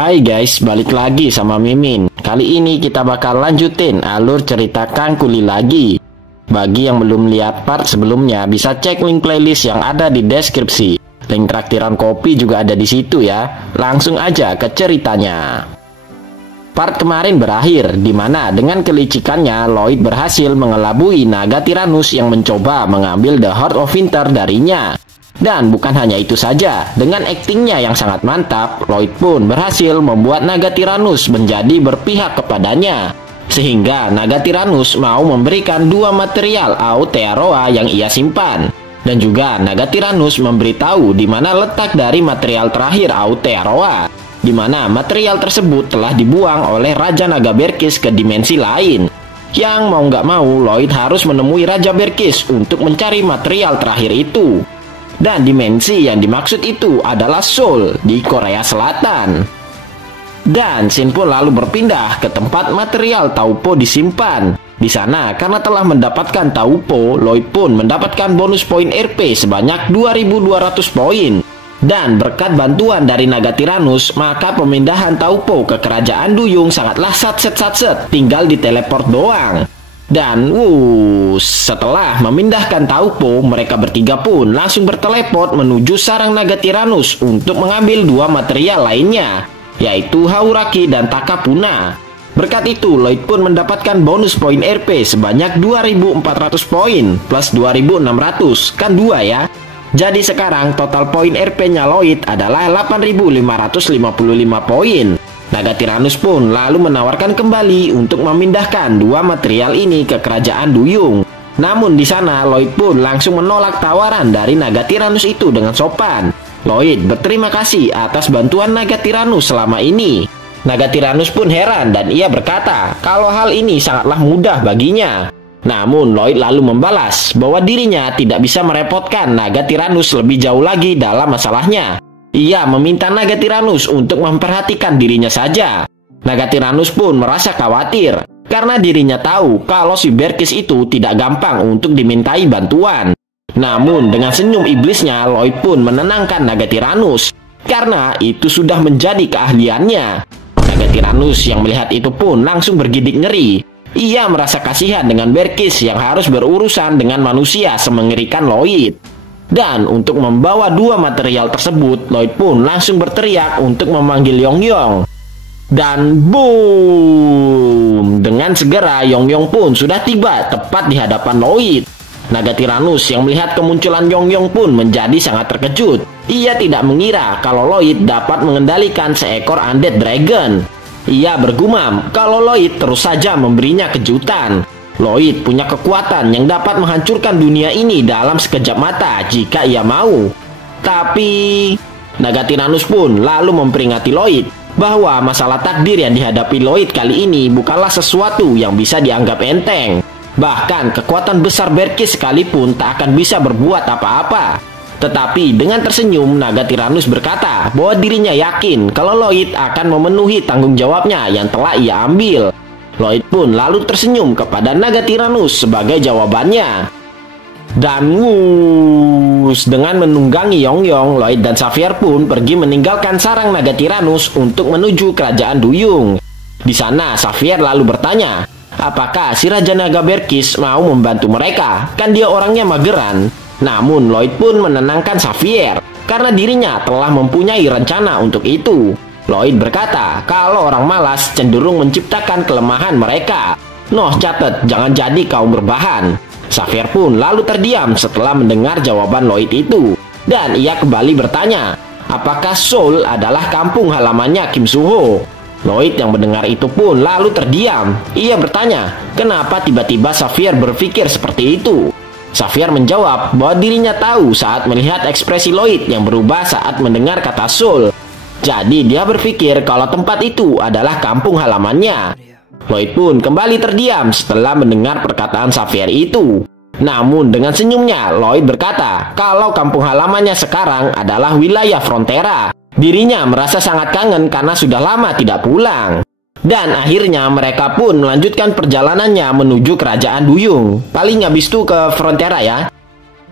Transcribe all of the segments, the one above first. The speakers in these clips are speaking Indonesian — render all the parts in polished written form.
Hai guys, balik lagi sama Mimin. Kali ini kita bakal lanjutin alur cerita Kang Kuli lagi. Bagi yang belum lihat part sebelumnya, bisa cek link playlist yang ada di deskripsi. Link traktiran kopi juga ada di situ ya. Langsung aja ke ceritanya. Part kemarin berakhir, dimana dengan kelicikannya Lloyd berhasil mengelabui naga Tyrannus yang mencoba mengambil The Heart of Winter darinya. Dan bukan hanya itu saja, dengan aktingnya yang sangat mantap, Lloyd pun berhasil membuat naga Tyrannus menjadi berpihak kepadanya. Sehingga naga Tyrannus mau memberikan dua material Aotearoa yang ia simpan. Dan juga naga Tyrannus memberitahu di mana letak dari material terakhir Aotearoa, di mana material tersebut telah dibuang oleh Raja Naga Berkis ke dimensi lain. Yang mau nggak mau, Lloyd harus menemui Raja Berkis untuk mencari material terakhir itu. Dan dimensi yang dimaksud itu adalah Seoul di Korea Selatan. Dan Shin pun lalu berpindah ke tempat material Taupo disimpan. Di sana, karena telah mendapatkan Taupo, Lloyd pun mendapatkan bonus poin RP sebanyak 2200 poin. Dan berkat bantuan dari naga Tyrannus, maka pemindahan Taupo ke kerajaan Duyung sangatlah satset, tinggal diteleport doang. Dan setelah memindahkan Taupo, mereka bertiga pun langsung berteleport menuju sarang naga Tyrannus untuk mengambil dua material lainnya, yaitu Hauraki dan Takapuna. Berkat itu, Lloyd pun mendapatkan bonus poin RP sebanyak 2400 poin plus 2600, kan dua ya. Jadi sekarang total poin RP-nya Lloyd adalah 8555 poin. Naga Tyrannus pun lalu menawarkan kembali untuk memindahkan dua material ini ke kerajaan Duyung. Namun di sana Lloyd pun langsung menolak tawaran dari naga Tyrannus itu dengan sopan. Lloyd berterima kasih atas bantuan naga Tyrannus selama ini. Naga Tyrannus pun heran dan ia berkata kalau hal ini sangatlah mudah baginya. Namun Lloyd lalu membalas bahwa dirinya tidak bisa merepotkan naga Tyrannus lebih jauh lagi dalam masalahnya. Ia meminta naga Tyrannus untuk memperhatikan dirinya saja. Naga Tyrannus pun merasa khawatir karena dirinya tahu kalau si Berkis itu tidak gampang untuk dimintai bantuan. Namun dengan senyum iblisnya, Lloyd pun menenangkan naga Tyrannus karena itu sudah menjadi keahliannya. Naga Tyrannus yang melihat itu pun langsung bergidik ngeri. Ia merasa kasihan dengan Berkis yang harus berurusan dengan manusia semengerikan Lloyd. Dan untuk membawa dua material tersebut, Lloyd pun langsung berteriak untuk memanggil Yongyong. Dan boom! Dengan segera Yongyong pun sudah tiba tepat di hadapan Lloyd. Naga Tyrannus yang melihat kemunculan Yongyong pun menjadi sangat terkejut. Ia tidak mengira kalau Lloyd dapat mengendalikan seekor undead dragon. Ia bergumam kalau Lloyd terus saja memberinya kejutan. Lloyd punya kekuatan yang dapat menghancurkan dunia ini dalam sekejap mata jika ia mau. Tapi naga Tyrannus pun lalu memperingati Lloyd bahwa masalah takdir yang dihadapi Lloyd kali ini bukanlah sesuatu yang bisa dianggap enteng. Bahkan kekuatan besar Berkis sekalipun tak akan bisa berbuat apa-apa. Tetapi dengan tersenyum, naga Tyrannus berkata bahwa dirinya yakin kalau Lloyd akan memenuhi tanggung jawabnya yang telah ia ambil. Lloyd pun lalu tersenyum kepada naga Tyrannus sebagai jawabannya. Dan dengan menunggangi Yongyong, Lloyd dan Xavier pun pergi meninggalkan sarang naga Tyrannus untuk menuju kerajaan Duyung. Di sana Xavier lalu bertanya, apakah si Raja Naga Berkis mau membantu mereka? Kan dia orangnya mageran. Namun Lloyd pun menenangkan Xavier karena dirinya telah mempunyai rencana untuk itu. Lloyd berkata kalau orang malas cenderung menciptakan kelemahan mereka. Noh, catet, jangan jadi kaum berbahan. Xavier pun lalu terdiam setelah mendengar jawaban Lloyd itu. Dan ia kembali bertanya, apakah Seoul adalah kampung halamannya Kim Soo-ho? Lloyd yang mendengar itu pun lalu terdiam. Ia bertanya, kenapa tiba-tiba Xavier berpikir seperti itu? Xavier menjawab bahwa dirinya tahu saat melihat ekspresi Lloyd yang berubah saat mendengar kata Seoul. Jadi dia berpikir kalau tempat itu adalah kampung halamannya. Lloyd pun kembali terdiam setelah mendengar perkataan Xavier itu. Namun dengan senyumnya, Lloyd berkata kalau kampung halamannya sekarang adalah wilayah Frontera. Dirinya merasa sangat kangen karena sudah lama tidak pulang. Dan akhirnya mereka pun melanjutkan perjalanannya menuju kerajaan Duyung. Paling habis itu ke Frontera ya.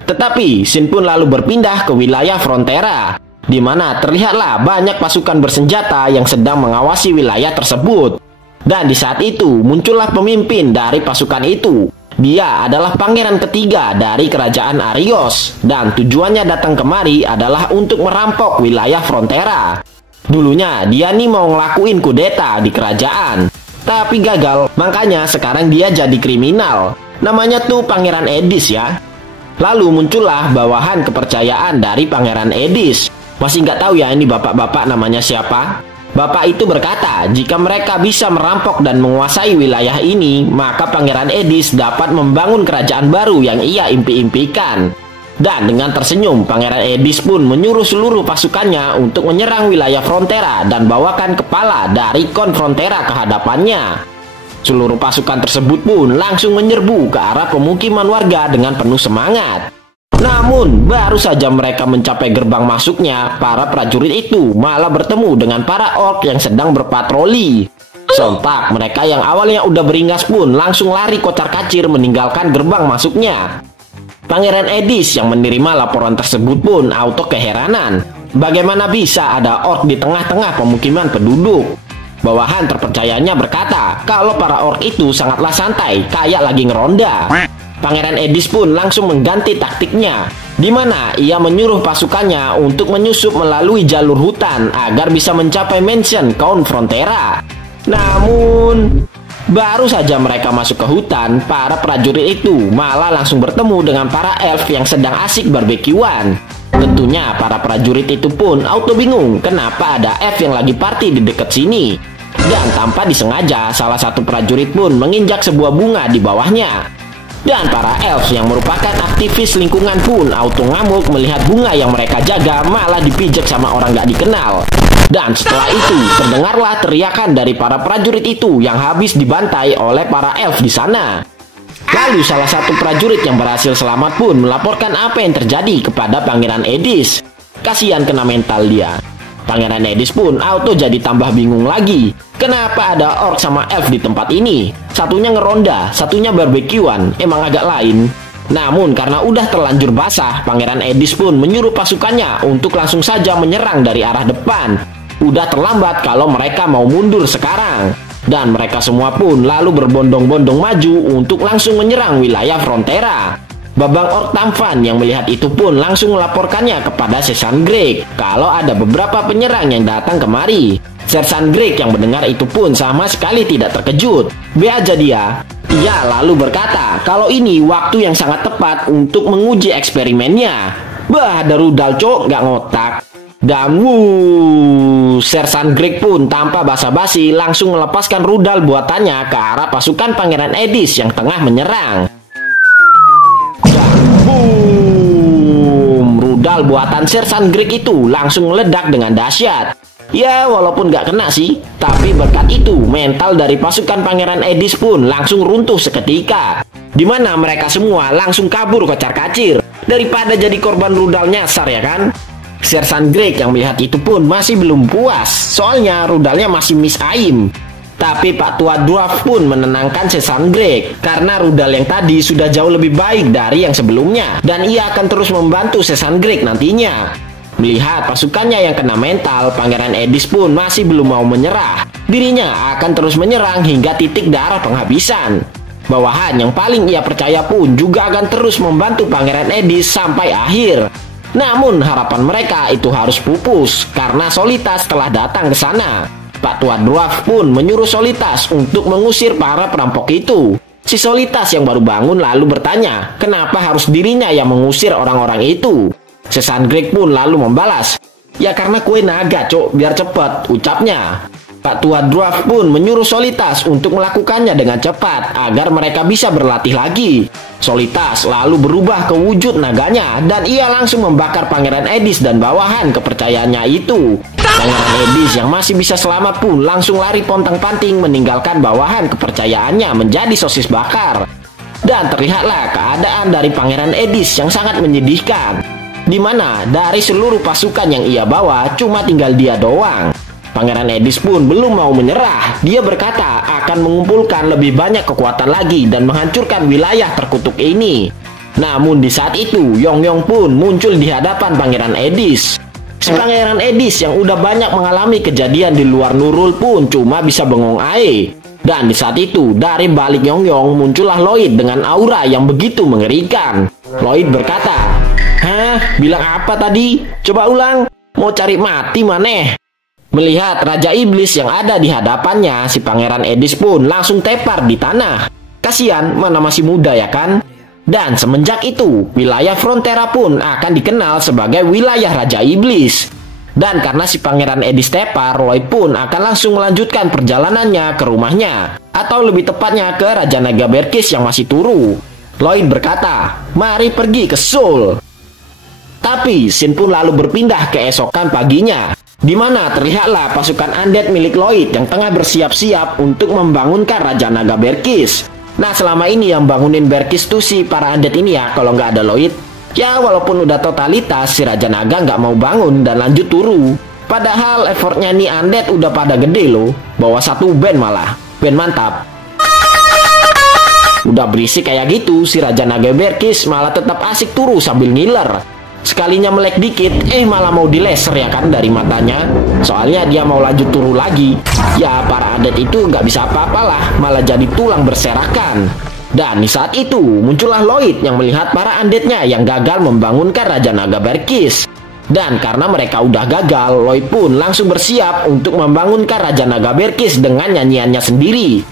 Tetapi Shin pun lalu berpindah ke wilayah Frontera. di mana terlihatlah banyak pasukan bersenjata yang sedang mengawasi wilayah tersebut. Dan di saat itu muncullah pemimpin dari pasukan itu. Dia adalah pangeran ketiga dari kerajaan Arios, dan tujuannya datang kemari adalah untuk merampok wilayah Frontera. Dulunya dia nih mau ngelakuin kudeta di kerajaan, tapi gagal, makanya sekarang dia jadi kriminal. Namanya tuh Pangeran Edis ya. Lalu muncullah bawahan kepercayaan dari Pangeran Edis. Masih nggak tahu ya ini bapak-bapak namanya siapa? Bapak itu berkata, jika mereka bisa merampok dan menguasai wilayah ini, maka Pangeran Edis dapat membangun kerajaan baru yang ia impi-impikan. Dan dengan tersenyum, Pangeran Edis pun menyuruh seluruh pasukannya untuk menyerang wilayah Frontera dan bawakan kepala dari Kon Frontera ke hadapannya. Seluruh pasukan tersebut pun langsung menyerbu ke arah pemukiman warga dengan penuh semangat. Namun, baru saja mereka mencapai gerbang masuknya, para prajurit itu malah bertemu dengan para orc yang sedang berpatroli. Sontak, mereka yang awalnya udah beringas pun langsung lari kocar-kacir meninggalkan gerbang masuknya. Pangeran Edis yang menerima laporan tersebut pun auto keheranan. Bagaimana bisa ada orc di tengah-tengah pemukiman penduduk? Bawahan terpercayanya berkata kalau para orc itu sangatlah santai, kayak lagi ngeronda. Pangeran Edis pun langsung mengganti taktiknya, di mana ia menyuruh pasukannya untuk menyusup melalui jalur hutan agar bisa mencapai mansion Count Frontera. Namun, baru saja mereka masuk ke hutan, para prajurit itu malah langsung bertemu dengan para elf yang sedang asik barbekyuan. Tentunya para prajurit itu pun auto bingung kenapa ada elf yang lagi party di dekat sini. Dan tanpa disengaja, salah satu prajurit pun menginjak sebuah bunga di bawahnya. Dan para elf yang merupakan aktivis lingkungan pun auto ngamuk melihat bunga yang mereka jaga malah dipijak sama orang gak dikenal. Dan setelah itu terdengarlah teriakan dari para prajurit itu yang habis dibantai oleh para elf di sana. Lalu salah satu prajurit yang berhasil selamat pun melaporkan apa yang terjadi kepada Pangeran Edis. Kasihan kena mental dia. Pangeran Edis pun auto jadi tambah bingung lagi. Kenapa ada orc sama elf di tempat ini? Satunya ngeronda, satunya barbekyuan, emang agak lain. Namun karena udah terlanjur basah, Pangeran Edis pun menyuruh pasukannya untuk langsung saja menyerang dari arah depan. Udah terlambat kalau mereka mau mundur sekarang. Dan mereka semua pun lalu berbondong-bondong maju untuk langsung menyerang wilayah Frontera. Babang Orc tampan yang melihat itu pun langsung melaporkannya kepada Sersan Greg kalau ada beberapa penyerang yang datang kemari. Sersan Greg yang mendengar itu pun sama sekali tidak terkejut. Be aja dia. Ia lalu berkata kalau ini waktu yang sangat tepat untuk menguji eksperimennya. Bah, ada rudal cok, gak ngotak. Dan Sersan Greg pun tanpa basa-basi langsung melepaskan rudal buatannya ke arah pasukan Pangeran Edis yang tengah menyerang. Rudal buatan Sersan Greg itu langsung meledak dengan dahsyat. Ya, walaupun gak kena sih, tapi berkat itu mental dari pasukan Pangeran Edis pun langsung runtuh seketika. Dimana mereka semua langsung kabur kocar-kacir daripada jadi korban rudal nyasar ya kan. Sersan Greg yang melihat itu pun masih belum puas, soalnya rudalnya masih miss aim. Tapi Pak Tua Dwarf pun menenangkan Sersan Greg karena rudal yang tadi sudah jauh lebih baik dari yang sebelumnya dan ia akan terus membantu Sersan Greg nantinya. Melihat pasukannya yang kena mental, Pangeran Edis pun masih belum mau menyerah. Dirinya akan terus menyerang hingga titik darah penghabisan. Bawahan yang paling ia percaya pun juga akan terus membantu Pangeran Edis sampai akhir. Namun harapan mereka itu harus pupus karena Solitas telah datang ke sana. Pak Tua Dwarf pun menyuruh Solitas untuk mengusir para perampok itu. Si Solitas yang baru bangun lalu bertanya, kenapa harus dirinya yang mengusir orang-orang itu? Sersan Greg pun lalu membalas, ya karena kue naga cok, biar cepat, ucapnya. Pak Tua Dwarf pun menyuruh Solitas untuk melakukannya dengan cepat agar mereka bisa berlatih lagi. Solitas lalu berubah ke wujud naganya dan ia langsung membakar Pangeran Edis dan bawahan kepercayaannya itu. Pangeran Edis yang masih bisa selamat pun langsung lari pontang-panting meninggalkan bawahan kepercayaannya menjadi sosis bakar. Dan terlihatlah keadaan dari Pangeran Edis yang sangat menyedihkan, di mana dari seluruh pasukan yang ia bawa cuma tinggal dia doang. Pangeran Edis pun belum mau menyerah. Dia berkata akan mengumpulkan lebih banyak kekuatan lagi dan menghancurkan wilayah terkutuk ini. Namun di saat itu Yong Yong pun muncul di hadapan Pangeran Edis. Si Pangeran Edis yang udah banyak mengalami kejadian di luar Nurul pun cuma bisa bengong aja. Dan di saat itu, dari balik Yongyong muncullah Lloyd dengan aura yang begitu mengerikan. Lloyd berkata, "Hah? Bilang apa tadi? Coba ulang. Mau cari mati maneh?" Melihat Raja Iblis yang ada di hadapannya, si Pangeran Edis pun langsung tepar di tanah. Kasian, mana masih muda ya kan? Dan semenjak itu, wilayah Frontera pun akan dikenal sebagai wilayah Raja Iblis. Dan karena si Pangeran Edis tepar, Lloyd pun akan langsung melanjutkan perjalanannya ke rumahnya. Atau lebih tepatnya ke Raja Naga Berkis yang masih turu. Lloyd berkata, "Mari pergi ke Seoul." Tapi, scene pun lalu berpindah ke esokan paginya, di mana terlihatlah pasukan undead milik Lloyd yang tengah bersiap-siap untuk membangunkan Raja Naga Berkis. Nah, selama ini yang bangunin Berkis tuh si para undead ini ya, kalau nggak ada Lloyd. Ya, walaupun udah totalitas, si Raja Naga nggak mau bangun dan lanjut turu. Padahal effortnya nih undead udah pada gede loh, bawa satu band malah, band mantap. Udah berisik kayak gitu, si Raja Naga Berkis malah tetap asik turu sambil ngiler. Sekalinya melek dikit, malah mau dileser ya kan dari matanya. Soalnya dia mau lanjut turu lagi. Ya, para undead itu nggak bisa apa-apalah, malah jadi tulang berserakan. Dan di saat itu, muncullah Lloyd yang melihat para undeadnya yang gagal membangunkan Raja Naga Berkis. Dan karena mereka udah gagal, Lloyd pun langsung bersiap untuk membangunkan Raja Naga Berkis dengan nyanyiannya sendiri.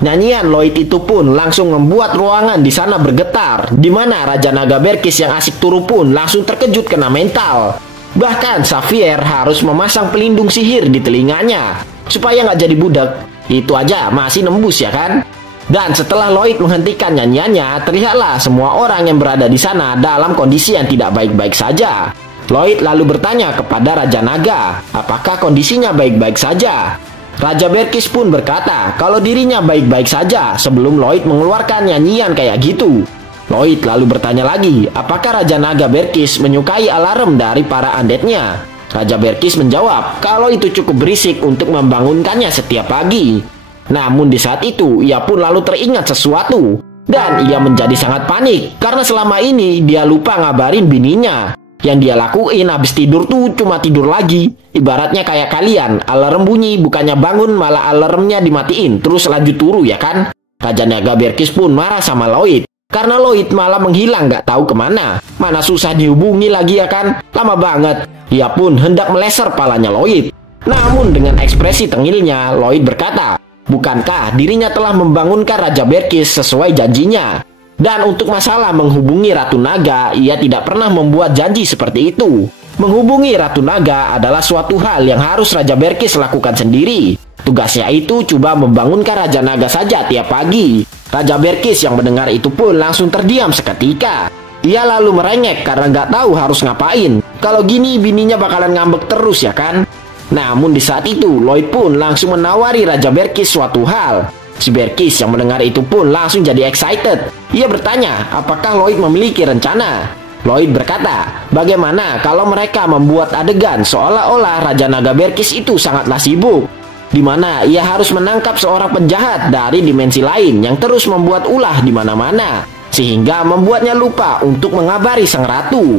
Nyanyian Lloyd itu pun langsung membuat ruangan di sana bergetar, di mana Raja Naga Berkis yang asik turu pun langsung terkejut kena mental. Bahkan Xavier harus memasang pelindung sihir di telinganya supaya nggak jadi budak. Itu aja masih nembus ya kan? Dan setelah Lloyd menghentikan nyanyiannya, terlihatlah semua orang yang berada di sana dalam kondisi yang tidak baik-baik saja. Lloyd lalu bertanya kepada Raja Naga, apakah kondisinya baik-baik saja? Raja Berkis pun berkata kalau dirinya baik-baik saja sebelum Lloyd mengeluarkan nyanyian kayak gitu. Lloyd lalu bertanya lagi, apakah Raja Naga Berkis menyukai alarm dari para undeadnya? Raja Berkis menjawab kalau itu cukup berisik untuk membangunkannya setiap pagi. Namun di saat itu, ia pun lalu teringat sesuatu. Dan ia menjadi sangat panik, karena selama ini dia lupa ngabarin bininya. Yang dia lakuin habis tidur tuh cuma tidur lagi. Ibaratnya kayak kalian, alarm bunyi, bukannya bangun malah alarmnya dimatiin, terus lanjut turu ya kan? Raja Naga Berkis pun marah sama Lloyd. Karena Lloyd malah menghilang gak tahu kemana. Mana susah dihubungi lagi ya kan? Lama banget. Ia pun hendak meleser palanya Lloyd. Namun dengan ekspresi tengilnya, Lloyd berkata, bukankah dirinya telah membangunkan Raja Berkis sesuai janjinya? Dan untuk masalah menghubungi Ratu Naga, ia tidak pernah membuat janji seperti itu. Menghubungi Ratu Naga adalah suatu hal yang harus Raja Berkis lakukan sendiri. Tugasnya itu coba membangunkan Raja Naga saja tiap pagi. Raja Berkis yang mendengar itu pun langsung terdiam seketika. Ia lalu merengek karena nggak tahu harus ngapain. Kalau gini bininya bakalan ngambek terus ya kan? Namun di saat itu Lloyd pun langsung menawari Raja Berkis suatu hal. Si Berkis yang mendengar itu pun langsung jadi excited. Ia bertanya apakah Lloyd memiliki rencana. Lloyd berkata, bagaimana kalau mereka membuat adegan seolah-olah Raja Naga Berkis itu sangatlah sibuk, di mana ia harus menangkap seorang penjahat dari dimensi lain yang terus membuat ulah di mana-mana, sehingga membuatnya lupa untuk mengabari sang ratu.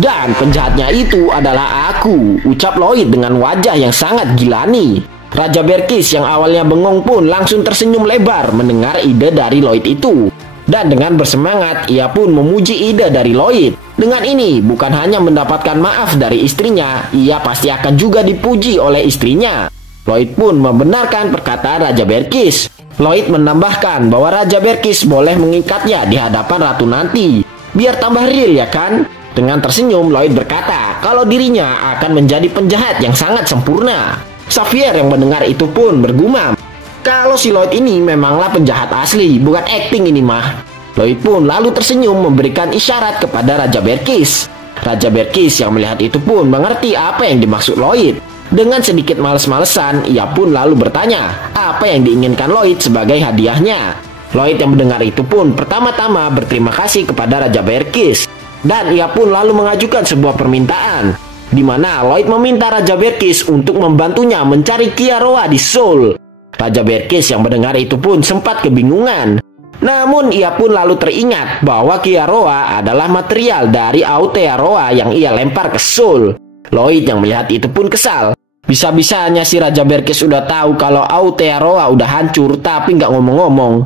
Dan penjahatnya itu adalah aku, ucap Lloyd dengan wajah yang sangat gilani. Raja Berkis yang awalnya bengong pun langsung tersenyum lebar mendengar ide dari Lloyd itu. Dan dengan bersemangat, ia pun memuji ide dari Lloyd. Dengan ini, bukan hanya mendapatkan maaf dari istrinya, ia pasti akan juga dipuji oleh istrinya. Lloyd pun membenarkan perkataan Raja Berkis. Lloyd menambahkan bahwa Raja Berkis boleh mengikatnya di hadapan ratu nanti, biar tambah real ya kan? Dengan tersenyum, Lloyd berkata kalau dirinya akan menjadi penjahat yang sangat sempurna. Xavier yang mendengar itu pun bergumam, kalau si Lloyd ini memanglah penjahat asli, bukan acting ini mah. Lloyd pun lalu tersenyum memberikan isyarat kepada Raja Berkis. Raja Berkis yang melihat itu pun mengerti apa yang dimaksud Lloyd. Dengan sedikit males-malesan, ia pun lalu bertanya apa yang diinginkan Lloyd sebagai hadiahnya. Lloyd yang mendengar itu pun pertama-tama berterima kasih kepada Raja Berkis. Dan ia pun lalu mengajukan sebuah permintaan, di mana Lloyd meminta Raja Berkis untuk membantunya mencari Kiaroa di Seoul. Raja Berkis yang mendengar itu pun sempat kebingungan. Namun ia pun lalu teringat bahwa Kiaroa adalah material dari Aotearoa yang ia lempar ke Soul. Lloyd yang melihat itu pun kesal. Bisa-bisanya si Raja Berkis udah tahu kalau Aotearoa udah hancur tapi nggak ngomong-ngomong.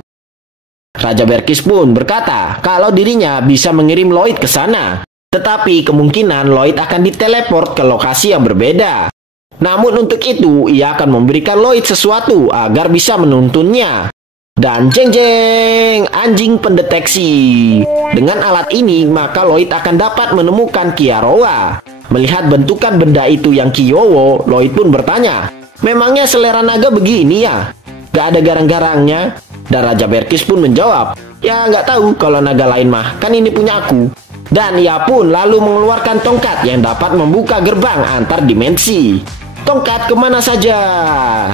Raja Berkis pun berkata kalau dirinya bisa mengirim Lloyd ke sana. Tetapi kemungkinan Lloyd akan diteleport ke lokasi yang berbeda. Namun untuk itu ia akan memberikan Lloyd sesuatu agar bisa menuntunnya. Dan jeng-jeng, anjing pendeteksi. Dengan alat ini, maka Lloyd akan dapat menemukan Kiaroa. Melihat bentukan benda itu yang Kiowo, Lloyd pun bertanya, memangnya selera naga begini ya? Gak ada garang-garangnya? Dan Raja Berkis pun menjawab, ya nggak tahu kalau naga lain mah, kan ini punya aku. Dan ia pun lalu mengeluarkan tongkat yang dapat membuka gerbang antar dimensi. Tongkat kemana saja?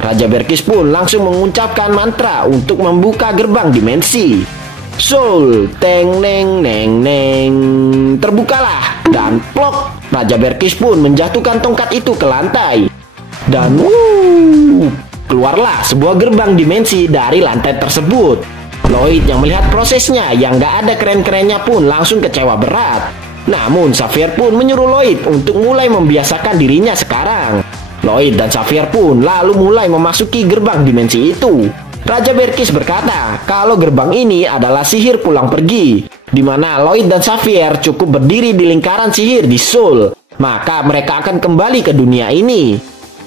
Raja Berkis pun langsung mengucapkan mantra untuk membuka gerbang dimensi. Soul, teng neng neng neng. Terbukalah dan plok. Raja Berkis pun menjatuhkan tongkat itu ke lantai. Dan keluarlah sebuah gerbang dimensi dari lantai tersebut. Lloyd yang melihat prosesnya yang gak ada keren-kerennya pun langsung kecewa berat. Namun Sapphire pun menyuruh Lloyd untuk mulai membiasakan dirinya sekarang. Lloyd dan Sapphire pun lalu mulai memasuki gerbang dimensi itu. Raja Berkis berkata kalau gerbang ini adalah sihir pulang pergi, di mana Lloyd dan Sapphire cukup berdiri di lingkaran sihir di Soul, maka mereka akan kembali ke dunia ini.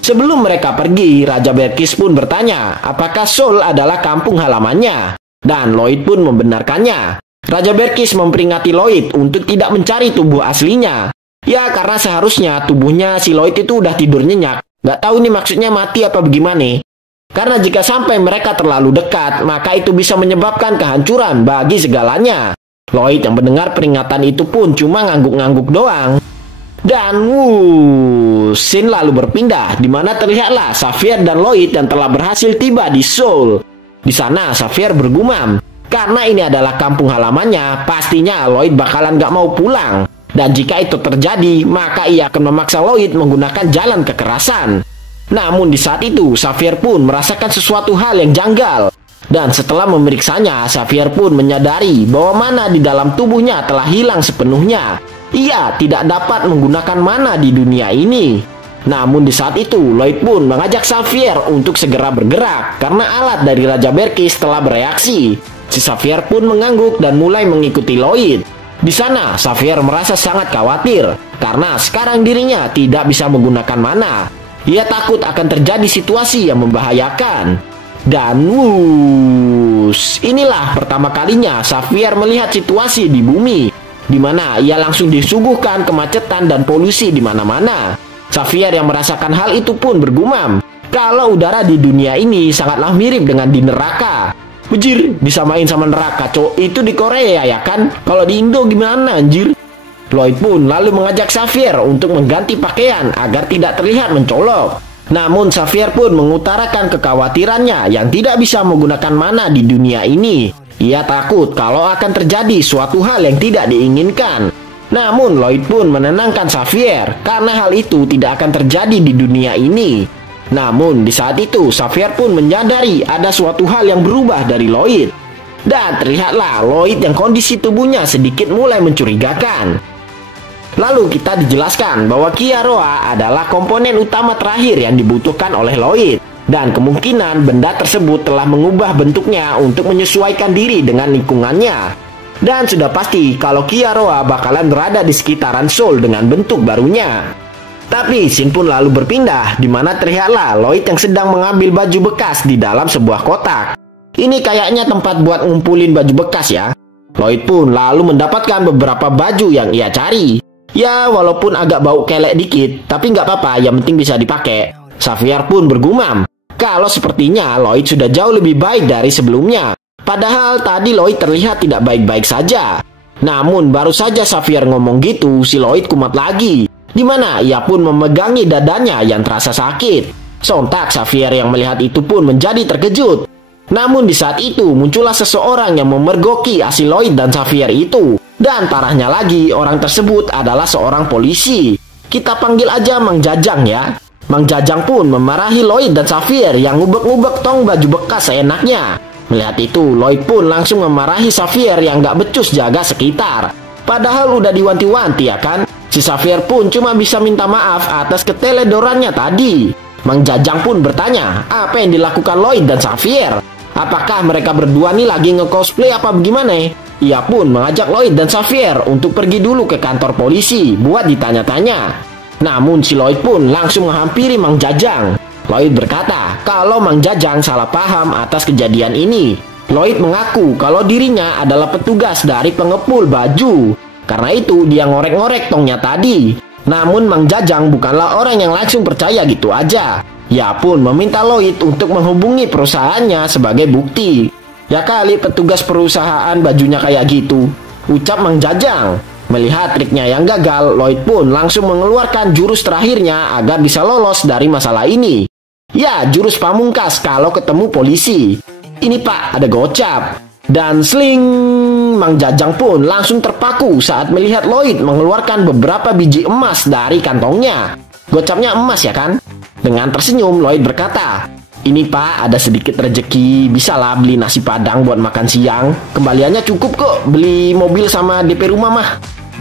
Sebelum mereka pergi, Raja Berkis pun bertanya apakah Soul adalah kampung halamannya, dan Lloyd pun membenarkannya. Raja Berkis memperingati Lloyd untuk tidak mencari tubuh aslinya. Ya karena seharusnya tubuhnya si Lloyd itu udah tidur nyenyak. Gak tahu nih maksudnya mati apa bagaimana. Karena jika sampai mereka terlalu dekat, maka itu bisa menyebabkan kehancuran bagi segalanya. Lloyd yang mendengar peringatan itu pun cuma ngangguk-ngangguk doang. Dan scene lalu berpindah, di mana terlihatlah Sapphire dan Lloyd yang telah berhasil tiba di Soul. Di sana Sapphire bergumam, karena ini adalah kampung halamannya, pastinya Lloyd bakalan gak mau pulang. Dan jika itu terjadi, maka ia akan memaksa Lloyd menggunakan jalan kekerasan. Namun di saat itu, Sapphire pun merasakan sesuatu hal yang janggal. Dan setelah memeriksanya, Sapphire pun menyadari bahwa mana di dalam tubuhnya telah hilang sepenuhnya. Ia tidak dapat menggunakan mana di dunia ini. Namun di saat itu, Lloyd pun mengajak Sapphire untuk segera bergerak karena alat dari Raja Berkis telah bereaksi. Si Sapphire pun mengangguk dan mulai mengikuti Lloyd. Di sana, Sapphire merasa sangat khawatir karena sekarang dirinya tidak bisa menggunakan mana. Ia takut akan terjadi situasi yang membahayakan. Dan inilah pertama kalinya Sapphire melihat situasi di bumi, di mana ia langsung disuguhkan kemacetan dan polusi di mana-mana. Sapphire yang merasakan hal itu pun bergumam, kalau udara di dunia ini sangatlah mirip dengan di neraka. Bejir, disamain sama neraka, cok. Itu di Korea ya kan? Kalau di Indo gimana anjir? Lloyd pun lalu mengajak Sapphire untuk mengganti pakaian agar tidak terlihat mencolok. Namun Sapphire pun mengutarakan kekhawatirannya yang tidak bisa menggunakan mana di dunia ini. Ia takut kalau akan terjadi suatu hal yang tidak diinginkan. Namun Lloyd pun menenangkan Sapphire karena hal itu tidak akan terjadi di dunia ini. Namun di saat itu Sapphire pun menyadari ada suatu hal yang berubah dari Lloyd. Dan terlihatlah Lloyd yang kondisi tubuhnya sedikit mulai mencurigakan. Lalu kita dijelaskan bahwa Kiaroa adalah komponen utama terakhir yang dibutuhkan oleh Lloyd. Dan kemungkinan benda tersebut telah mengubah bentuknya untuk menyesuaikan diri dengan lingkungannya. Dan sudah pasti kalau Kiaroa bakalan berada di sekitaran Soul dengan bentuk barunya. Tapi scene pun lalu berpindah, di mana terlihatlah Lloyd yang sedang mengambil baju bekas di dalam sebuah kotak. Ini kayaknya tempat buat ngumpulin baju bekas ya. Lloyd pun lalu mendapatkan beberapa baju yang ia cari. Ya walaupun agak bau kelek dikit, tapi nggak apa-apa, yang penting bisa dipakai. Sapphire pun bergumam, kalau sepertinya Lloyd sudah jauh lebih baik dari sebelumnya. Padahal tadi Lloyd terlihat tidak baik-baik saja. Namun baru saja Sapphire ngomong gitu, si Lloyd kumat lagi. Di mana ia pun memegangi dadanya yang terasa sakit. Sontak Sapphire yang melihat itu pun menjadi terkejut. Namun di saat itu muncullah seseorang yang memergoki asi Lloyd dan Sapphire itu. Dan parahnya lagi, orang tersebut adalah seorang polisi. Kita panggil aja Mang Jajang ya. Mang Jajang pun memarahi Lloyd dan Sapphire yang ngubek-ngubek tong baju bekas seenaknya. Melihat itu, Lloyd pun langsung memarahi Xavier yang gak becus jaga sekitar. Padahal udah diwanti-wanti ya kan? Si Xavier pun cuma bisa minta maaf atas keteledorannya tadi. Mang Jajang pun bertanya, apa yang dilakukan Lloyd dan Xavier? Apakah mereka berdua nih lagi nge-cosplay apa bagaimana? Ia pun mengajak Lloyd dan Xavier untuk pergi dulu ke kantor polisi buat ditanya-tanya. Namun si Lloyd pun langsung menghampiri Mang Jajang. Lloyd berkata kalau Mang Jajang salah paham atas kejadian ini. Lloyd mengaku kalau dirinya adalah petugas dari pengepul baju. Karena itu dia ngorek-ngorek tongnya tadi. Namun Mang Jajang bukanlah orang yang langsung percaya gitu aja. Ia pun meminta Lloyd untuk menghubungi perusahaannya sebagai bukti. Ya kali petugas perusahaan bajunya kayak gitu, ucap Mang Jajang. Melihat triknya yang gagal, Lloyd pun langsung mengeluarkan jurus terakhirnya agar bisa lolos dari masalah ini. Ya, jurus pamungkas kalau ketemu polisi. Ini Pak, ada gocap. Dan sling, Mang Jajang pun langsung terpaku saat melihat Lloyd mengeluarkan beberapa biji emas dari kantongnya. Gocapnya emas ya kan? Dengan tersenyum, Lloyd berkata, ini Pak, ada sedikit rezeki, bisalah beli nasi padang buat makan siang. Kembaliannya cukup kok, beli mobil sama DP rumah mah.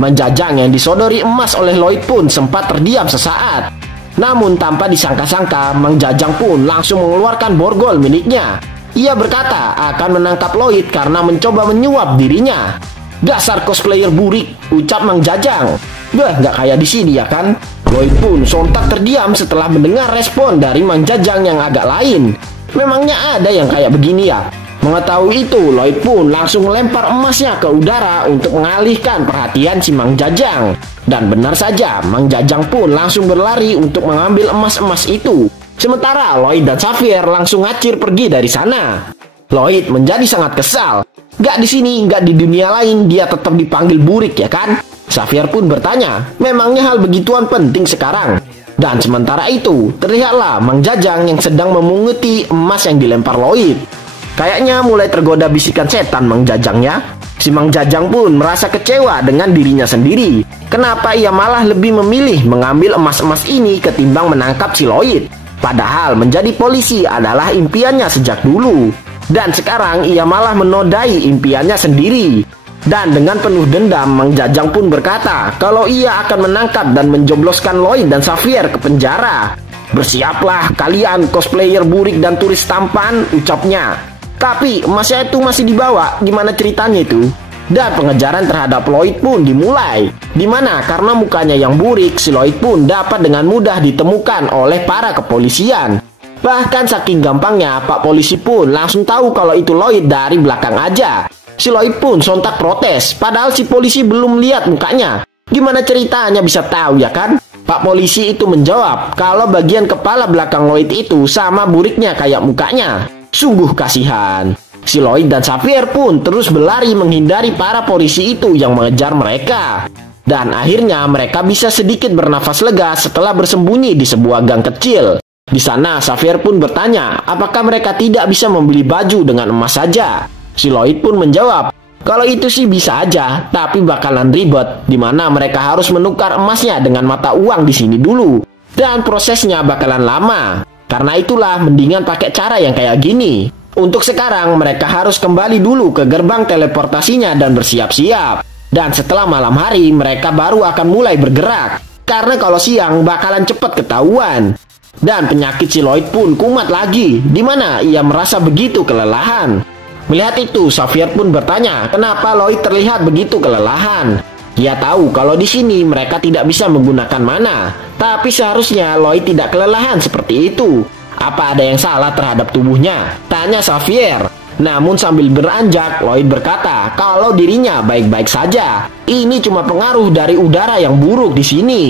Mang Jajang yang disodori emas oleh Lloyd pun sempat terdiam sesaat. Namun tanpa disangka-sangka, Mang Jajang pun langsung mengeluarkan borgol miliknya. Ia berkata akan menangkap Lloyd karena mencoba menyuap dirinya. Dasar cosplayer burik, ucap Mang Jajang. Bah, nggak kayak di sini ya kan? Lloyd pun sontak terdiam setelah mendengar respon dari Mang Jajang yang agak lain. Memangnya ada yang kayak begini ya? Mengetahui itu, Lloyd pun langsung melempar emasnya ke udara untuk mengalihkan perhatian si Mang Jajang. Dan benar saja, Mang Jajang pun langsung berlari untuk mengambil emas-emas itu. Sementara Lloyd dan Xavier langsung ngacir pergi dari sana. Lloyd menjadi sangat kesal. Gak di sini, gak di dunia lain, dia tetap dipanggil burik ya kan? Xavier pun bertanya, memangnya hal begituan penting sekarang? Dan sementara itu, terlihatlah Mang Jajang yang sedang memunguti emas yang dilempar Lloyd. Kayaknya mulai tergoda bisikan setan Mang Jajang ya. Si Mang Jajang pun merasa kecewa dengan dirinya sendiri. Kenapa ia malah lebih memilih mengambil emas-emas ini ketimbang menangkap si Lloyd? Padahal menjadi polisi adalah impiannya sejak dulu. Dan sekarang ia malah menodai impiannya sendiri. Dan dengan penuh dendam, Mang Jajang pun berkata kalau ia akan menangkap dan menjobloskan Lloyd dan Xavier ke penjara. Bersiaplah kalian cosplayer burik dan turis tampan, ucapnya. Tapi emasnya itu masih dibawa, gimana ceritanya itu? Dan pengejaran terhadap Lloyd pun dimulai. Dimana karena mukanya yang burik, si Lloyd pun dapat dengan mudah ditemukan oleh para kepolisian. Bahkan saking gampangnya, Pak Polisi pun langsung tahu kalau itu Lloyd dari belakang aja. Si Lloyd pun sontak protes, padahal si polisi belum lihat mukanya. Gimana ceritanya bisa tahu ya kan? Pak Polisi itu menjawab kalau bagian kepala belakang Lloyd itu sama buriknya kayak mukanya. Sungguh kasihan. Si Lloyd dan Xavier pun terus berlari menghindari para polisi itu yang mengejar mereka. Dan akhirnya mereka bisa sedikit bernafas lega setelah bersembunyi di sebuah gang kecil. Di sana Xavier pun bertanya apakah mereka tidak bisa membeli baju dengan emas saja. Si Lloyd pun menjawab, kalau itu sih bisa aja, tapi bakalan ribet, di mana mereka harus menukar emasnya dengan mata uang di sini dulu. Dan prosesnya bakalan lama. Karena itulah mendingan pakai cara yang kayak gini. Untuk sekarang mereka harus kembali dulu ke gerbang teleportasinya dan bersiap-siap. Dan setelah malam hari mereka baru akan mulai bergerak. Karena kalau siang bakalan cepat ketahuan. Dan penyakit si Lloyd pun kumat lagi, di mana ia merasa begitu kelelahan. Melihat itu, Xavier pun bertanya, kenapa Lloyd terlihat begitu kelelahan? Ia tahu kalau di sini mereka tidak bisa menggunakan mana, tapi seharusnya Lloyd tidak kelelahan seperti itu. Apa ada yang salah terhadap tubuhnya? Tanya Xavier. Namun sambil beranjak, Lloyd berkata kalau dirinya baik-baik saja. Ini cuma pengaruh dari udara yang buruk di sini.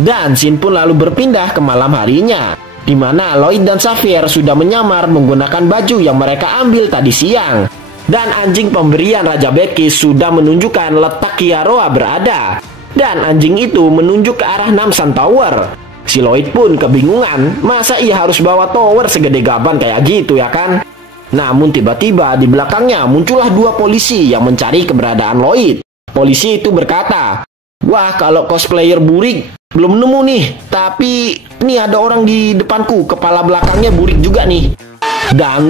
Dan scene pun lalu berpindah ke malam harinya, di mana Lloyd dan Xavier sudah menyamar menggunakan baju yang mereka ambil tadi siang. Dan anjing pemberian Raja Betkis sudah menunjukkan letak Kiaroa berada. Dan anjing itu menunjuk ke arah Namsan Tower. Si Lloyd pun kebingungan, masa ia harus bawa tower segede gaban kayak gitu ya kan? Namun tiba-tiba di belakangnya muncullah dua polisi yang mencari keberadaan Lloyd. Polisi itu berkata, wah kalau cosplayer burik belum nemu nih, tapi nih ada orang di depanku, kepala belakangnya burik juga nih. Dan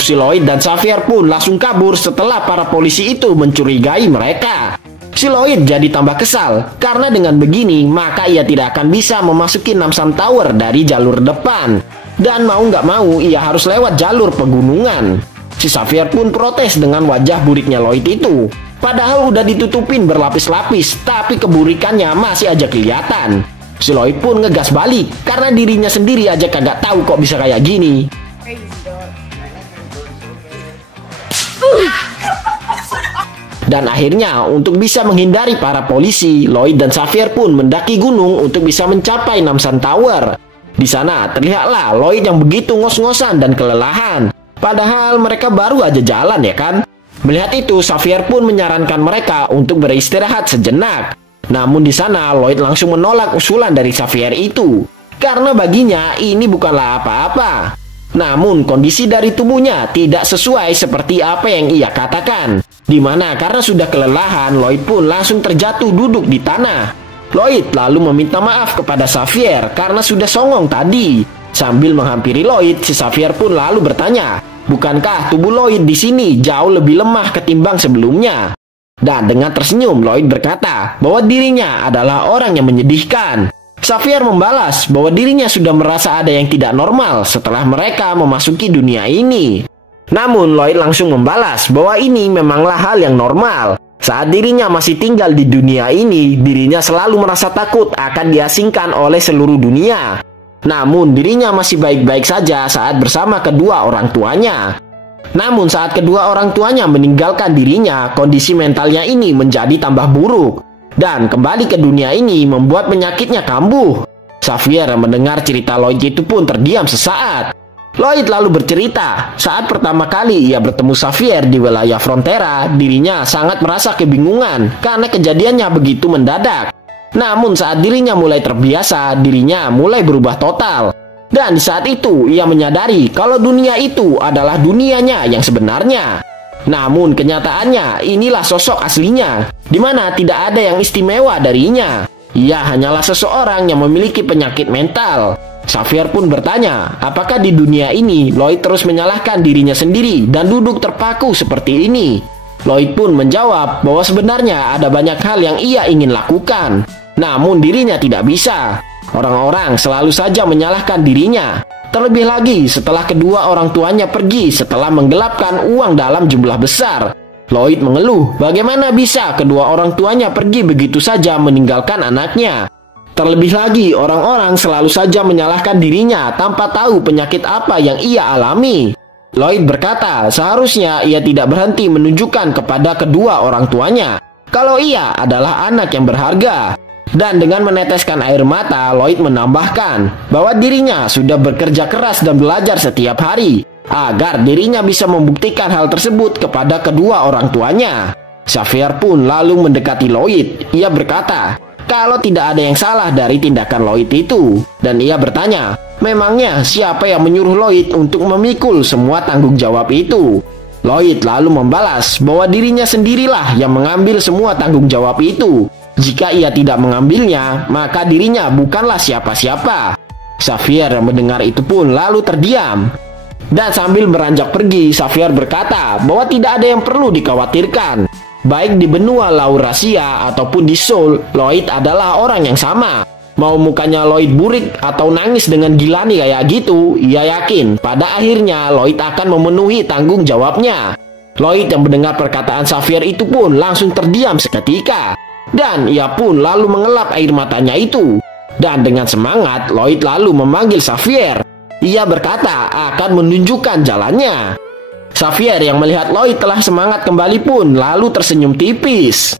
si Lloyd dan Xavier pun langsung kabur setelah para polisi itu mencurigai mereka. Si Lloyd jadi tambah kesal, karena dengan begini maka ia tidak akan bisa memasuki Namsan Tower dari jalur depan. Dan mau nggak mau ia harus lewat jalur pegunungan. Si Xavier pun protes dengan wajah buriknya Lloyd itu. Padahal udah ditutupin berlapis-lapis, tapi keburikannya masih aja kelihatan. Si Lloyd pun ngegas balik, karena dirinya sendiri aja kagak tahu kok bisa kayak gini. Dan akhirnya untuk bisa menghindari para polisi, Lloyd dan Xavier pun mendaki gunung untuk bisa mencapai Namsan Tower. Di sana terlihatlah Lloyd yang begitu ngos-ngosan dan kelelahan. Padahal mereka baru aja jalan ya kan. Melihat itu, Xavier pun menyarankan mereka untuk beristirahat sejenak. Namun di sana Lloyd langsung menolak usulan dari Xavier itu, karena baginya ini bukanlah apa-apa. Namun kondisi dari tubuhnya tidak sesuai seperti apa yang ia katakan. Dimana karena sudah kelelahan, Lloyd pun langsung terjatuh duduk di tanah. Lloyd lalu meminta maaf kepada Xavier karena sudah songong tadi. Sambil menghampiri Lloyd, si Xavier pun lalu bertanya, bukankah tubuh Lloyd di sini jauh lebih lemah ketimbang sebelumnya? Dan dengan tersenyum, Lloyd berkata bahwa dirinya adalah orang yang menyedihkan. Xavier membalas bahwa dirinya sudah merasa ada yang tidak normal setelah mereka memasuki dunia ini. Namun Lloyd langsung membalas bahwa ini memanglah hal yang normal. Saat dirinya masih tinggal di dunia ini, dirinya selalu merasa takut akan diasingkan oleh seluruh dunia. Namun dirinya masih baik-baik saja saat bersama kedua orang tuanya. Namun saat kedua orang tuanya meninggalkan dirinya, kondisi mentalnya ini menjadi tambah buruk. Dan kembali ke dunia ini membuat penyakitnya kambuh. Xavier mendengar cerita Lloyd itu pun terdiam sesaat. Lloyd lalu bercerita, saat pertama kali ia bertemu Xavier di wilayah Frontera, dirinya sangat merasa kebingungan karena kejadiannya begitu mendadak. Namun saat dirinya mulai terbiasa, dirinya mulai berubah total. Dan di saat itu ia menyadari kalau dunia itu adalah dunianya yang sebenarnya. Namun kenyataannya inilah sosok aslinya, di mana tidak ada yang istimewa darinya. Ia hanyalah seseorang yang memiliki penyakit mental. Xavier pun bertanya, apakah di dunia ini Lloyd terus menyalahkan dirinya sendiri dan duduk terpaku seperti ini? Lloyd pun menjawab bahwa sebenarnya ada banyak hal yang ia ingin lakukan, namun dirinya tidak bisa. Orang-orang selalu saja menyalahkan dirinya. Terlebih lagi setelah kedua orang tuanya pergi setelah menggelapkan uang dalam jumlah besar. Lloyd mengeluh bagaimana bisa kedua orang tuanya pergi begitu saja meninggalkan anaknya. Terlebih lagi orang-orang selalu saja menyalahkan dirinya tanpa tahu penyakit apa yang ia alami. Lloyd berkata seharusnya ia tidak berhenti menunjukkan kepada kedua orang tuanya kalau ia adalah anak yang berharga. Dan dengan meneteskan air mata, Lloyd menambahkan bahwa dirinya sudah bekerja keras dan belajar setiap hari agar dirinya bisa membuktikan hal tersebut kepada kedua orang tuanya. Xavier pun lalu mendekati Lloyd. Ia berkata kalau tidak ada yang salah dari tindakan Lloyd itu. Dan ia bertanya, memangnya siapa yang menyuruh Lloyd untuk memikul semua tanggung jawab itu? Lloyd lalu membalas bahwa dirinya sendirilah yang mengambil semua tanggung jawab itu. Jika ia tidak mengambilnya, maka dirinya bukanlah siapa-siapa. Xavier yang mendengar itu pun lalu terdiam. Dan sambil beranjak pergi, Xavier berkata bahwa tidak ada yang perlu dikhawatirkan. Baik di benua Laurasia ataupun di Seoul, Lloyd adalah orang yang sama. Mau mukanya Lloyd burik atau nangis dengan gilani kayak gitu, ia yakin pada akhirnya Lloyd akan memenuhi tanggung jawabnya. Lloyd yang mendengar perkataan Xavier itu pun langsung terdiam seketika. Dan ia pun lalu mengelap air matanya itu. Dan dengan semangat, Lloyd lalu memanggil Xavier. Ia berkata akan menunjukkan jalannya. Xavier yang melihat Lloyd telah semangat kembali pun lalu tersenyum tipis.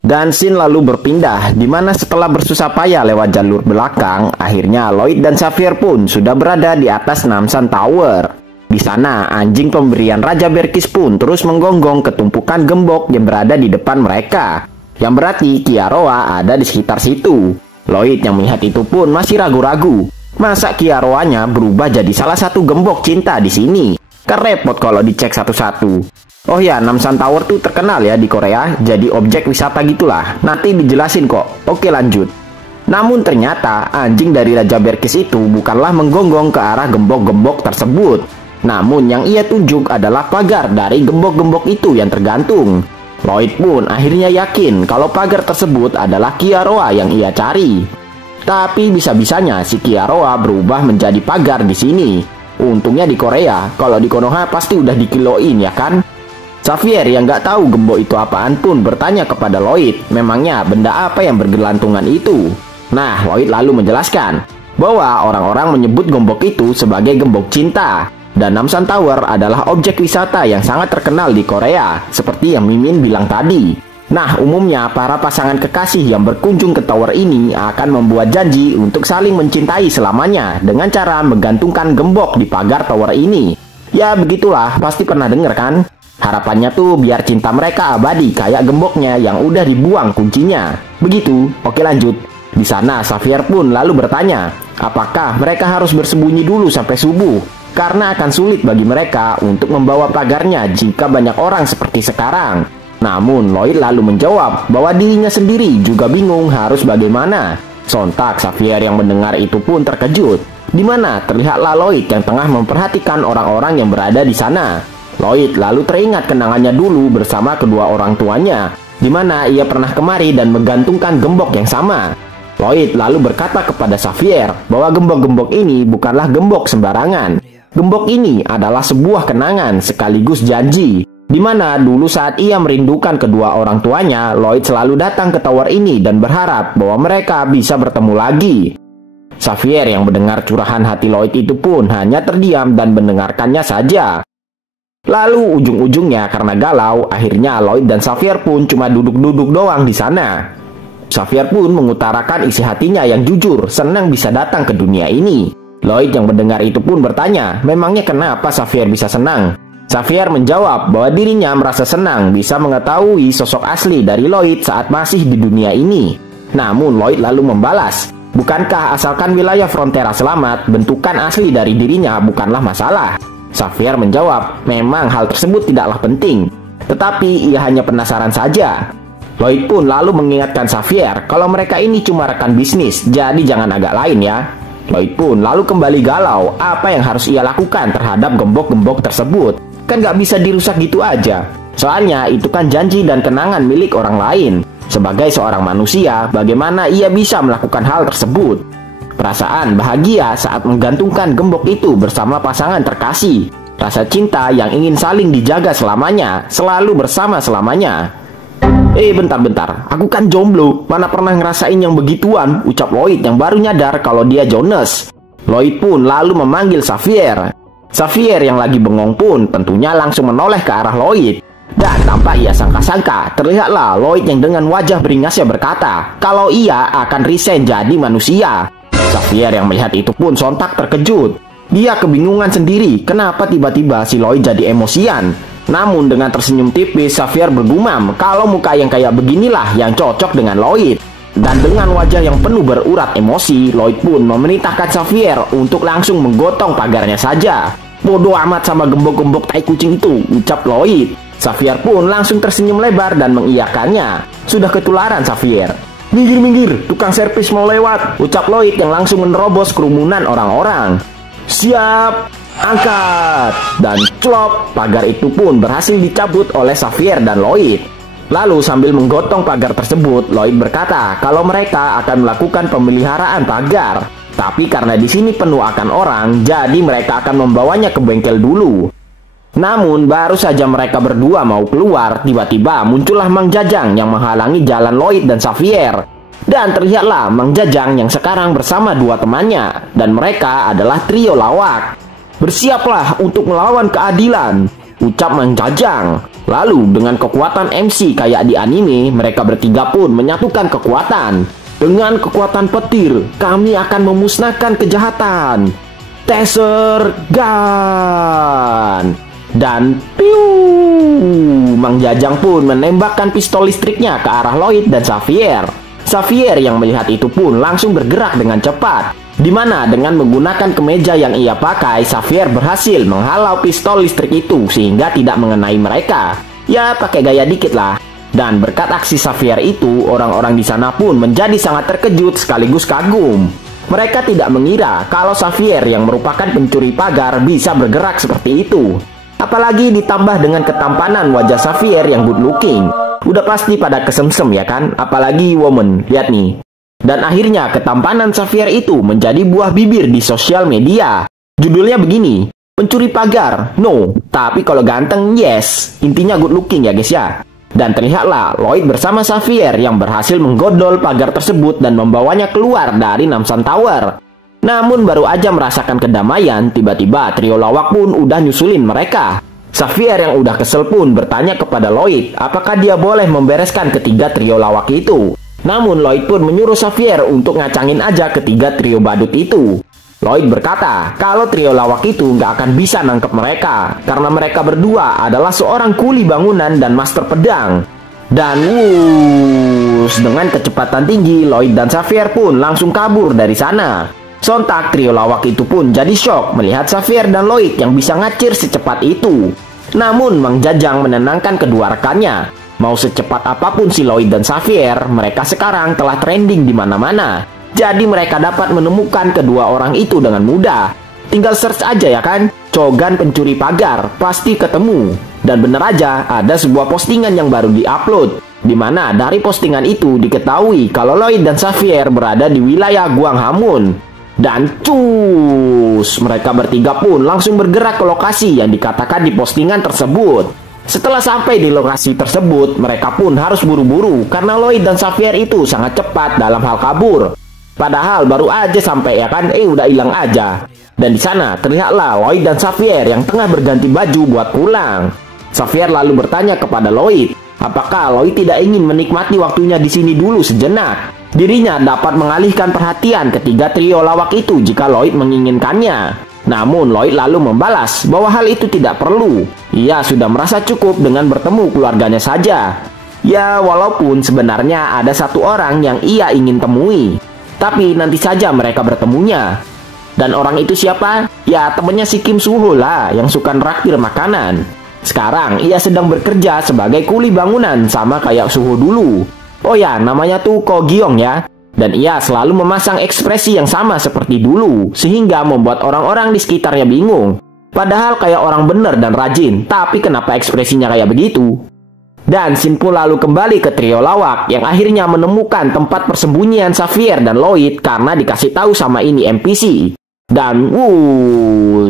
Dan scene lalu berpindah, di mana setelah bersusah payah lewat jalur belakang, akhirnya Lloyd dan Xavier pun sudah berada di atas Namsan Tower. Di sana, anjing pemberian Raja Berkis pun terus menggonggong ketumpukan gembok yang berada di depan mereka. Yang berarti Kiaroa ada di sekitar situ. Lloyd yang melihat itu pun masih ragu-ragu. Masa Kiaroanya berubah jadi salah satu gembok cinta di sini? Kan repot kalau dicek satu-satu. Oh ya, Namsan Tower tuh terkenal ya di Korea, jadi objek wisata gitulah. Nanti dijelasin kok. Oke lanjut. Namun ternyata anjing dari Raja Berkis itu bukanlah menggonggong ke arah gembok-gembok tersebut. Namun yang ia tunjuk adalah pagar dari gembok-gembok itu yang tergantung. Lloyd pun akhirnya yakin kalau pagar tersebut adalah Kiaroa yang ia cari. Tapi bisa-bisanya si Kiaroa berubah menjadi pagar di sini. Untungnya di Korea, kalau di Konoha pasti udah dikiloin ya kan? Xavier yang nggak tahu gembok itu apaan pun bertanya kepada Lloyd, memangnya benda apa yang bergelantungan itu? Nah, Lloyd lalu menjelaskan bahwa orang-orang menyebut gembok itu sebagai gembok cinta. Dan Namsan Tower adalah objek wisata yang sangat terkenal di Korea, seperti yang Mimin bilang tadi. Nah, umumnya para pasangan kekasih yang berkunjung ke tower ini akan membuat janji untuk saling mencintai selamanya dengan cara menggantungkan gembok di pagar tower ini. Ya begitulah, pasti pernah denger kan? Harapannya tuh biar cinta mereka abadi kayak gemboknya yang udah dibuang kuncinya. Begitu, oke lanjut. Di sana Xavier pun lalu bertanya, apakah mereka harus bersembunyi dulu sampai subuh? Karena akan sulit bagi mereka untuk membawa pagarnya jika banyak orang seperti sekarang. Namun Lloyd lalu menjawab bahwa dirinya sendiri juga bingung harus bagaimana. Sontak Xavier yang mendengar itu pun terkejut. Di mana terlihatlah Lloyd yang tengah memperhatikan orang-orang yang berada di sana. Lloyd lalu teringat kenangannya dulu bersama kedua orang tuanya, di mana ia pernah kemari dan menggantungkan gembok yang sama. Lloyd lalu berkata kepada Xavier bahwa gembok-gembok ini bukanlah gembok sembarangan. Gembok ini adalah sebuah kenangan sekaligus janji, di mana dulu saat ia merindukan kedua orang tuanya, Lloyd selalu datang ke tower ini dan berharap bahwa mereka bisa bertemu lagi. Xavier yang mendengar curahan hati Lloyd itu pun hanya terdiam dan mendengarkannya saja. Lalu ujung-ujungnya karena galau, akhirnya Lloyd dan Xavier pun cuma duduk-duduk doang di sana. Xavier pun mengutarakan isi hatinya yang jujur, senang bisa datang ke dunia ini. Lloyd yang mendengar itu pun bertanya, memangnya kenapa Xavier bisa senang? Xavier menjawab bahwa dirinya merasa senang bisa mengetahui sosok asli dari Lloyd saat masih di dunia ini. Namun Lloyd lalu membalas, bukankah asalkan wilayah Frontera selamat, bentukan asli dari dirinya bukanlah masalah? Xavier menjawab, memang hal tersebut tidaklah penting, tetapi ia hanya penasaran saja. Lloyd pun lalu mengingatkan Xavier kalau mereka ini cuma rekan bisnis, jadi jangan agak lain ya. Lloyd pun lalu kembali galau apa yang harus ia lakukan terhadap gembok-gembok tersebut. Kan gak bisa dirusak gitu aja. Soalnya itu kan janji dan kenangan milik orang lain. Sebagai seorang manusia, bagaimana ia bisa melakukan hal tersebut? Perasaan bahagia saat menggantungkan gembok itu bersama pasangan terkasih. Rasa cinta yang ingin saling dijaga selamanya, selalu bersama selamanya. Bentar, aku kan jomblo, mana pernah ngerasain yang begituan, ucap Lloyd yang baru nyadar kalau dia Jonas. Lloyd pun lalu memanggil Xavier. Xavier yang lagi bengong pun tentunya langsung menoleh ke arah Lloyd. Dan tanpa ia sangka-sangka, terlihatlah Lloyd yang dengan wajah beringasnya berkata kalau ia akan resign jadi manusia. Xavier yang melihat itu pun sontak terkejut. Dia kebingungan sendiri kenapa tiba-tiba si Lloyd jadi emosian. Namun dengan tersenyum tipis, Xavier bergumam kalau muka yang kayak beginilah yang cocok dengan Lloyd. Dan dengan wajah yang penuh berurat emosi, Lloyd pun memerintahkan Xavier untuk langsung menggotong pagarnya saja. Bodoh amat sama gembok-gembok tai kucing itu, ucap Lloyd. Xavier pun langsung tersenyum lebar dan mengiyakannya. Sudah ketularan Xavier. Minggir, tukang servis mau lewat, ucap Lloyd yang langsung menerobos kerumunan orang-orang. Siap, angkat, dan clop, pagar itu pun berhasil dicabut oleh Xavier dan Lloyd. Lalu sambil menggotong pagar tersebut, Lloyd berkata kalau mereka akan melakukan pemeliharaan pagar. Tapi karena di sini penuh akan orang, jadi mereka akan membawanya ke bengkel dulu. Namun baru saja mereka berdua mau keluar, tiba-tiba muncullah Mang Jajang yang menghalangi jalan Lloyd dan Xavier. Dan terlihatlah Mang Jajang yang sekarang bersama dua temannya, dan mereka adalah trio lawak. Bersiaplah untuk melawan keadilan, ucap Mang Jajang. Lalu dengan kekuatan MC kayak di anime, mereka bertiga pun menyatukan kekuatan. Dengan kekuatan petir, kami akan memusnahkan kejahatan. Taser gun. Dan piu, Mang Jajang pun menembakkan pistol listriknya ke arah Lloyd dan Xavier. Xavier yang melihat itu pun langsung bergerak dengan cepat, di mana dengan menggunakan kemeja yang ia pakai, Xavier berhasil menghalau pistol listrik itu sehingga tidak mengenai mereka. Ya pakai gaya dikit lah. Dan berkat aksi Xavier itu, orang-orang di sana pun menjadi sangat terkejut sekaligus kagum. Mereka tidak mengira kalau Xavier yang merupakan pencuri pagar bisa bergerak seperti itu. Apalagi ditambah dengan ketampanan wajah Xavier yang good looking. Udah pasti pada kesemsem ya kan? Apalagi woman, lihat nih. Dan akhirnya ketampanan Xavier itu menjadi buah bibir di sosial media. Judulnya begini, pencuri pagar, no. Tapi kalau ganteng, yes. Intinya good looking ya guys ya. Dan terlihatlah Lloyd bersama Xavier yang berhasil menggodol pagar tersebut dan membawanya keluar dari Namsan Tower. Namun baru aja merasakan kedamaian, tiba-tiba trio lawak pun udah nyusulin mereka. Xavier yang udah kesel pun bertanya kepada Lloyd apakah dia boleh membereskan ketiga trio lawak itu. Namun Lloyd pun menyuruh Xavier untuk ngacangin aja ketiga trio badut itu. Lloyd berkata kalau trio lawak itu nggak akan bisa nangkep mereka karena mereka berdua adalah seorang kuli bangunan dan master pedang. Dan dengan kecepatan tinggi, Lloyd dan Xavier pun langsung kabur dari sana. Sontak trio lawak itu pun jadi shock melihat Xavier dan Lloyd yang bisa ngacir secepat itu. Namun Mang Jajang menenangkan kedua rekannya. Mau secepat apapun si Lloyd dan Xavier, mereka sekarang telah trending di mana-mana. Jadi mereka dapat menemukan kedua orang itu dengan mudah. Tinggal search aja ya kan, Cogan pencuri pagar, pasti ketemu. Dan bener aja ada sebuah postingan yang baru diupload, di mana dari postingan itu diketahui kalau Lloyd dan Xavier berada di wilayah Guanghamun. Dan cus, mereka bertiga pun langsung bergerak ke lokasi yang dikatakan di postingan tersebut. Setelah sampai di lokasi tersebut, mereka pun harus buru-buru karena Lloyd dan Xavier itu sangat cepat dalam hal kabur. Padahal baru aja sampai ya kan, udah hilang aja. Dan di sana terlihatlah Lloyd dan Xavier yang tengah berganti baju buat pulang. Xavier lalu bertanya kepada Lloyd, apakah Lloyd tidak ingin menikmati waktunya di sini dulu sejenak? Dirinya dapat mengalihkan perhatian ketiga trio lawak itu jika Lloyd menginginkannya. Namun Lloyd lalu membalas bahwa hal itu tidak perlu. Ia sudah merasa cukup dengan bertemu keluarganya saja. Ya, walaupun sebenarnya ada satu orang yang ia ingin temui. Tapi nanti saja mereka bertemunya. Dan orang itu siapa? Ya temennya si Kim Suho lah yang suka neraktir makanan. Sekarang ia sedang bekerja sebagai kuli bangunan sama kayak Suho dulu. Oh ya, namanya tuh Ko Gyong ya. Dan ia selalu memasang ekspresi yang sama seperti dulu, sehingga membuat orang-orang di sekitarnya bingung. Padahal kayak orang bener dan rajin, tapi kenapa ekspresinya kayak begitu? Dan Sinpo lalu kembali ke trio lawak yang akhirnya menemukan tempat persembunyian Xavier dan Lloyd karena dikasih tahu sama ini NPC. Dan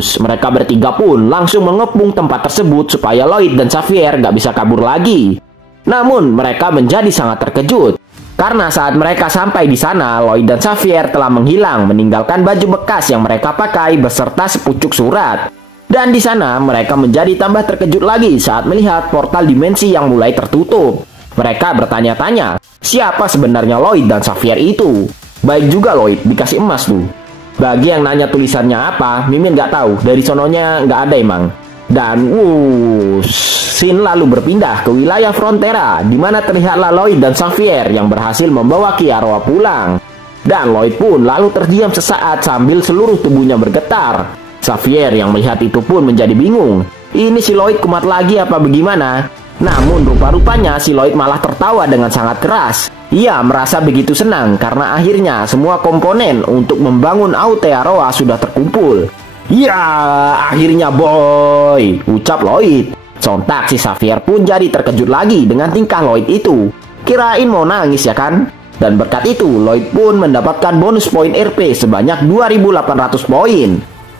mereka bertiga pun langsung mengepung tempat tersebut supaya Lloyd dan Xavier gak bisa kabur lagi. Namun mereka menjadi sangat terkejut karena saat mereka sampai di sana, Lloyd dan Xavier telah menghilang meninggalkan baju bekas yang mereka pakai beserta sepucuk surat. Dan di sana mereka menjadi tambah terkejut lagi saat melihat portal dimensi yang mulai tertutup. Mereka bertanya-tanya, siapa sebenarnya Lloyd dan Xavier itu? Baik juga Lloyd, dikasih emas tuh. Bagi yang nanya tulisannya apa, Mimin nggak tahu, dari sononya nggak ada emang. Dan scene lalu berpindah ke wilayah Frontera, di mana terlihatlah Lloyd dan Xavier yang berhasil membawa Kiaroa pulang. Dan Lloyd pun lalu terdiam sesaat sambil seluruh tubuhnya bergetar. Xavier yang melihat itu pun menjadi bingung. Ini si Lloyd kumat lagi apa bagaimana? Namun rupa-rupanya si Lloyd malah tertawa dengan sangat keras. Ia merasa begitu senang karena akhirnya semua komponen untuk membangun Aotearoa sudah terkumpul. Ya, akhirnya boy, ucap Lloyd. Sontak si Xavier pun jadi terkejut lagi dengan tingkah Lloyd itu. Kirain mau nangis ya kan? Dan berkat itu Lloyd pun mendapatkan bonus poin RP sebanyak 2.800 poin.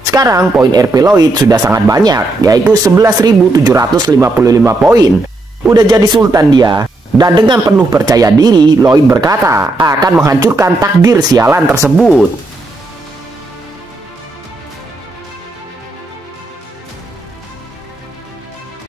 Sekarang poin RP Lloyd sudah sangat banyak, yaitu 11.755 poin. Udah jadi sultan dia. Dan dengan penuh percaya diri, Lloyd berkata akan menghancurkan takdir sialan tersebut.